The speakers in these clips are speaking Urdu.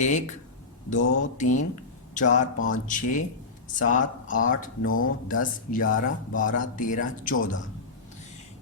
1 2 3 4 5 6 7 8 9 10 11 12 13 14,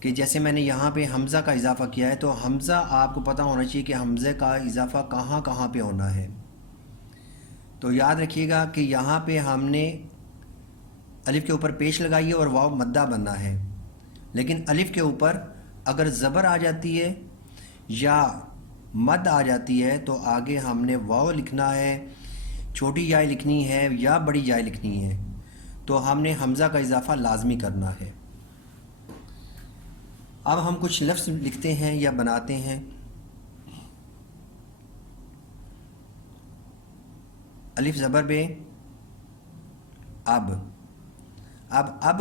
کہ جیسے میں نے یہاں پہ حمزہ کا اضافہ کیا ہے تو حمزہ آپ کو پتہ ہونا چاہیے کہ حمزے کا اضافہ کہاں کہاں پہ ہونا ہے. تو یاد رکھیے گا کہ یہاں پہ ہم نے الف کے اوپر پیش لگائی ہے اور واو مدہ بننا ہے، لیکن الف کے اوپر اگر زبر آ جاتی ہے یا مد آ جاتی ہے تو آگے ہم نے واو لکھنا ہے، چھوٹی جائے لکھنی ہے یا بڑی جائے لکھنی ہے، تو ہم نے حمزہ کا اضافہ لازمی کرنا ہے. اب ہم کچھ لفظ لکھتے ہیں یا بناتے ہیں. الف زبر بے، اب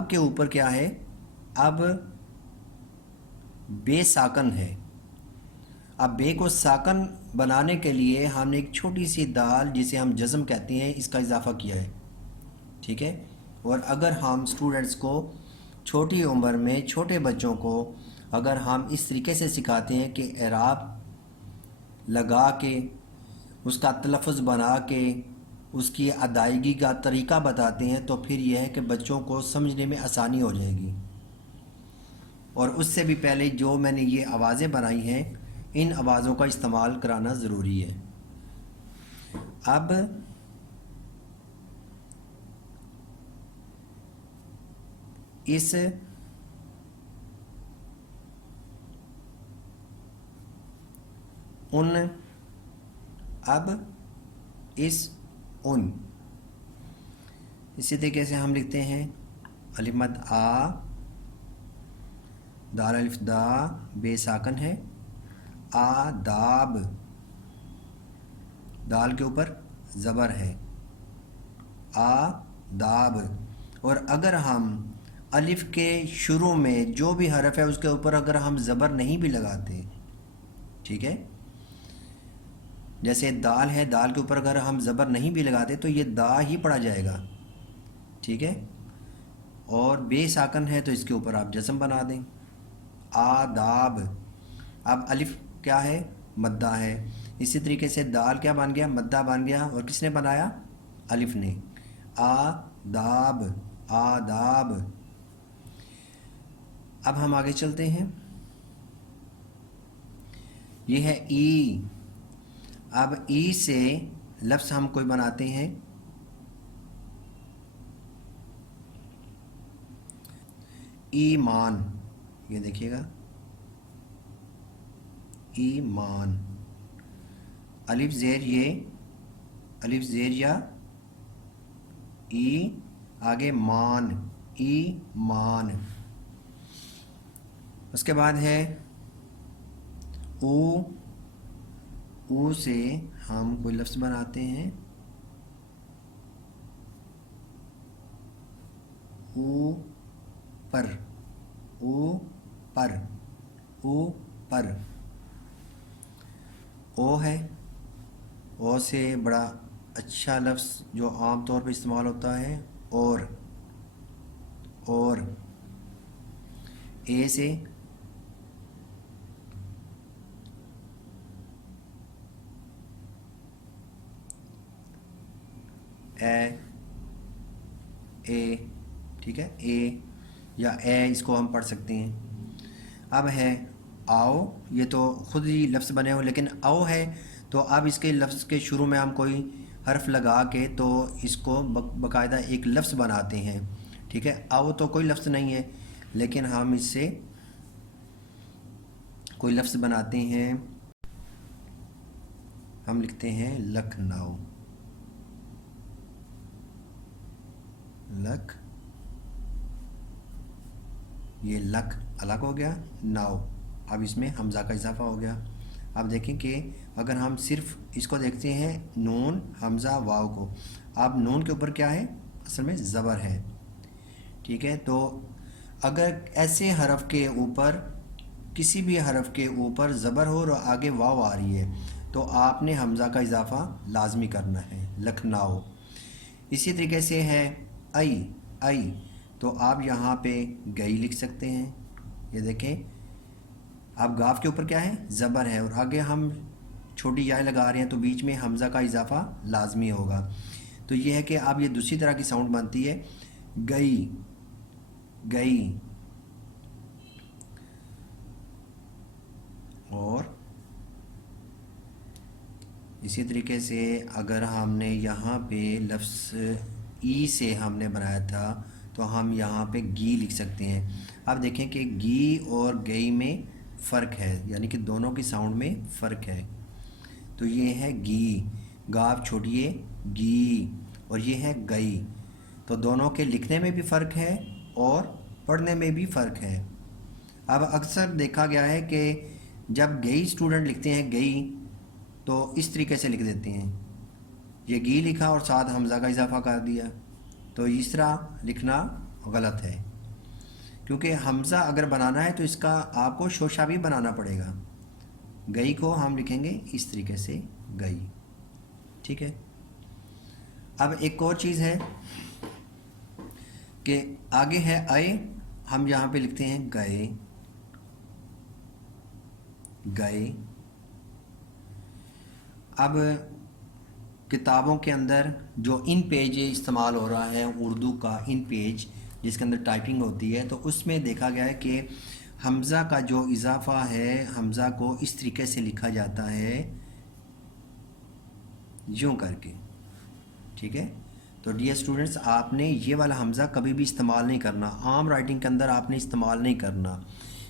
کے اوپر کیا ہے؟ اب بے ساکن ہے. اب بے کو ساکن بنانے کے لیے ہم نے ایک چھوٹی سی دال جسے ہم جزم کہتے ہیں اس کا اضافہ کیا ہے. ٹھیک ہے. اور اگر ہم اسٹوڈنٹس کو چھوٹی عمر میں چھوٹے بچوں کو اگر ہم اس طریقے سے سکھاتے ہیں کہ اعراب لگا کے اس کا تلفظ بنا کے اس کی ادائیگی کا طریقہ بتاتے ہیں تو پھر یہ ہے کہ بچوں کو سمجھنے میں آسانی ہو جائے گی. اور اس سے بھی پہلے جو میں نے یہ آوازیں بنائی ہیں ان آوازوں کا استعمال کرانا ضروری ہے. اب اس ان، اب اس ان، اسی طریقے سے ہم لکھتے ہیں الف مد آ، دال الف دا، بے ساکن ہے، آداب، دال کے اوپر زبر ہے، آداب. اور اگر ہم الف کے شروع میں جو بھی حرف ہے اس کے اوپر اگر ہم زبر نہیں بھی لگاتے، ٹھیک ہے، جیسے دال ہے، دال کے اوپر اگر ہم زبر نہیں بھی لگاتے تو یہ دا ہی پڑھا جائے گا. ٹھیک ہے. اور بے ساکن ہے تو اس کے اوپر آپ جزم بنا دیں، آداب. اب الف کیا ہے؟ مدہ ہے. اسی طریقے سے دال کیا بن گیا؟ مدہ بن گیا. اور کس نے بنایا؟ الف نے. آداب، آداب. اب ہم آگے چلتے ہیں. یہ ہے ای. اب ای سے لفظ ہم کوئی بناتے ہیں. ایمان، یہ دیکھیے گا، ایمان. الف زیر یہ، الف زیر یا ای، آگے مان، ایمان. اس کے بعد ہے او. او سے ہم کوئی لفظ بناتے ہیں. او پر، او پر، او پر. او ہے. او سے بڑا اچھا لفظ جو عام طور پہ استعمال ہوتا ہے اور. اے سے اے، ٹھیک ہے، اے یا اے اس کو ہم پڑھ سکتے ہیں. اب ہے آؤ. یہ تو خود ہی لفظ بنے ہو لیکن او ہے تو اب اس کے لفظ کے شروع میں ہم کوئی حرف لگا کے تو اس کو باقاعدہ ایک لفظ بناتے ہیں. ٹھیک ہے. او تو کوئی لفظ نہیں ہے لیکن ہم اس سے کوئی لفظ بناتے ہیں. ہم لکھتے ہیں لکھنؤ، لکھ، یہ لکھ الگ ہو گیا، ناؤ. اب اس میں حمزہ کا اضافہ ہو گیا. اب دیکھیں کہ اگر ہم صرف اس کو دیکھتے ہیں نون حمزہ واو کو، اب نون کے اوپر کیا ہے؟ اصل میں زبر ہے. ٹھیک ہے. تو اگر ایسے حرف کے اوپر کسی بھی حرف کے اوپر زبر ہو اور آگے واو آ رہی ہے تو آپ نے حمزہ کا اضافہ لازمی کرنا ہے، لکھنؤ. اسی طریقے سے ہے ای، ای، تو آپ یہاں پہ گئی لکھ سکتے ہیں. یہ دیکھیں اب گاف کے اوپر کیا ہے؟ زبر ہے اور آگے ہم چھوٹی یاء لگا رہے ہیں تو بیچ میں حمزہ کا اضافہ لازمی ہوگا. تو یہ ہے کہ اب یہ دوسری طرح کی ساؤنڈ بنتی ہے گئی، گئی. اسی طریقے سے اگر ہم نے یہاں پہ لفظ ای سے ہم نے بنایا تھا تو ہم یہاں پہ گی لکھ سکتے ہیں. اب دیکھیں کہ گی اور گئی میں فرق ہے، یعنی کہ دونوں کی ساؤنڈ میں فرق ہے. تو یہ ہے گی، گاف چھوڑیے گی، اور یہ ہے گئی. تو دونوں کے لکھنے میں بھی فرق ہے اور پڑھنے میں بھی فرق ہے. اب اکثر دیکھا گیا ہے کہ جب گئی اسٹوڈنٹ لکھتے ہیں گئی تو اس طریقے سے لکھ دیتے ہیں، یہ گی لکھا اور ساتھ حمزہ کا اضافہ کر دیا. تو اس طرح لکھنا غلط ہے، کیونکہ حمزہ اگر بنانا ہے تو اس کا آپ کو شوشہ بھی بنانا پڑے گا. گئی کو ہم لکھیں گے اس طریقے سے گئی. ٹھیک ہے. اب ایک اور چیز ہے کہ آگے ہے آئے، ہم یہاں پہ لکھتے ہیں گئے گئے. اب کتابوں کے اندر جو ان پیج استعمال ہو رہا ہے اردو کا ان پیج جس کے اندر ٹائپنگ ہوتی ہے، تو اس میں دیکھا گیا ہے کہ حمزہ کا جو اضافہ ہے حمزہ کو اس طریقے سے لکھا جاتا ہے یوں کر کے. ٹھیک ہے. تو ڈیئر اسٹوڈنٹس، آپ نے یہ والا حمزہ کبھی بھی استعمال نہیں کرنا، عام رائٹنگ کے اندر آپ نے استعمال نہیں کرنا.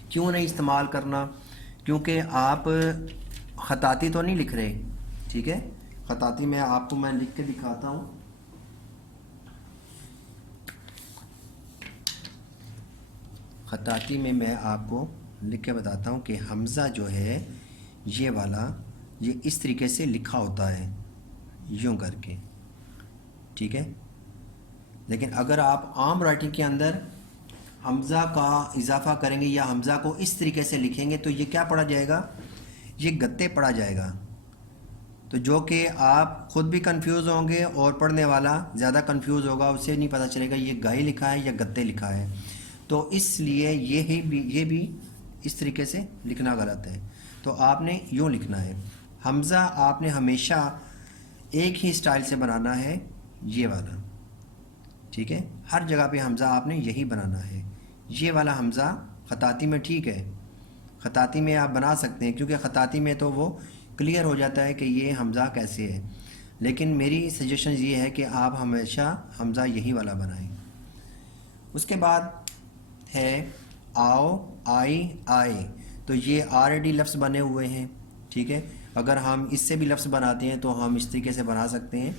کیوں نہیں استعمال کرنا؟ کیونکہ آپ خطاطی تو نہیں لکھ رہے. ٹھیک ہے. خطاطی میں آپ کو میں لکھ کے دکھاتا ہوں. خطاطی میں آپ کو لکھ کے بتاتا ہوں کہ حمزہ جو ہے یہ والا یہ اس طریقے سے لکھا ہوتا ہے یوں کر کے. ٹھیک ہے. لیکن اگر آپ عام رائٹنگ کے اندر حمزہ کا اضافہ کریں گے یا حمزہ کو اس طریقے سے لکھیں گے تو یہ کیا پڑھا جائے گا؟ یہ گتے پڑھا جائے گا. تو جو کہ آپ خود بھی کنفیوز ہوں گے اور پڑھنے والا زیادہ کنفیوز ہوگا، اسے نہیں پتہ چلے گا یہ گائے لکھا ہے یا گتے لکھا ہے. تو اس لیے یہ بھی اس طریقے سے لکھنا غلط ہے. تو آپ نے یوں لکھنا ہے. حمزہ آپ نے ہمیشہ ایک ہی سٹائل سے بنانا ہے، یہ والا. ٹھیک ہے. ہر جگہ پہ حمزہ آپ نے یہی بنانا ہے. یہ والا حمزہ خطاطی میں ٹھیک ہے، خطاطی میں آپ بنا سکتے ہیں کیونکہ خطاطی میں تو وہ کلیئر ہو جاتا ہے کہ یہ حمزہ کیسے ہے. لیکن میری سجیشن یہ ہے کہ آپ ہمیشہ حمزہ یہی والا بنائیں. اس کے بعد ہے آؤ آئی آئے. تو یہ آلریڈی لفظ بنے ہوئے ہیں. ٹھیک ہے. اگر ہم اس سے بھی لفظ بناتے ہیں تو ہم اس طریقے سے بنا سکتے ہیں.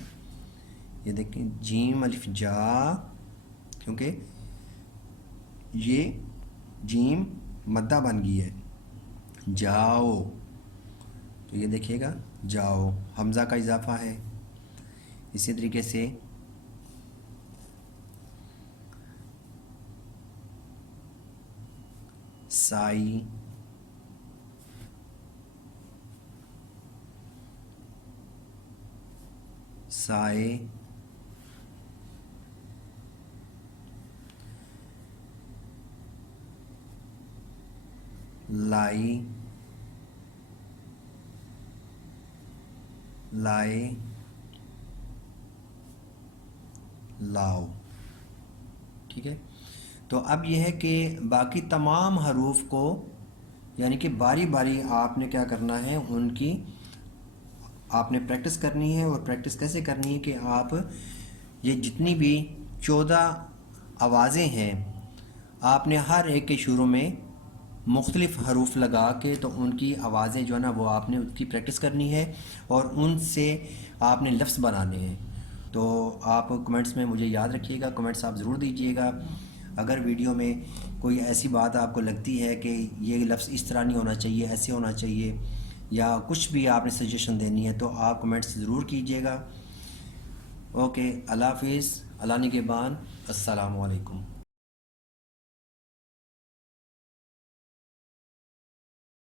یہ دیکھیں جیم الف جا، کیونکہ یہ جیم مدہ بن گئی ہے. جاؤ، تو یہ دیکھیے گا جاؤ حمزہ کا اضافہ ہے. اسی طریقے سے سائی، سائے، لائی، لائے، لاؤ. ٹھیک ہے. تو اب یہ ہے کہ باقی تمام حروف کو یعنی کہ باری باری آپ نے کیا کرنا ہے، ان کی آپ نے پریکٹس کرنی ہے. اور پریکٹس کیسے کرنی ہے کہ آپ یہ جتنی بھی 14 آوازیں ہیں آپ نے ہر ایک کے شروع میں مختلف حروف لگا کے تو ان کی آوازیں جو ہے نا وہ آپ نے اس کی پریکٹس کرنی ہے اور ان سے آپ نے لفظ بنانے ہیں. تو آپ کمنٹس میں مجھے یاد رکھیے گا، کمنٹس آپ ضرور دیجیے گا. اگر ویڈیو میں کوئی ایسی بات آپ کو لگتی ہے کہ یہ لفظ اس طرح نہیں ہونا چاہیے، ایسے ہونا چاہیے، یا کچھ بھی آپ نے سجیشن دینی ہے تو آپ کمنٹس ضرور کیجیے گا. اوکے. اللہ حافظ. اللہ نگہبان. السلام علیکم.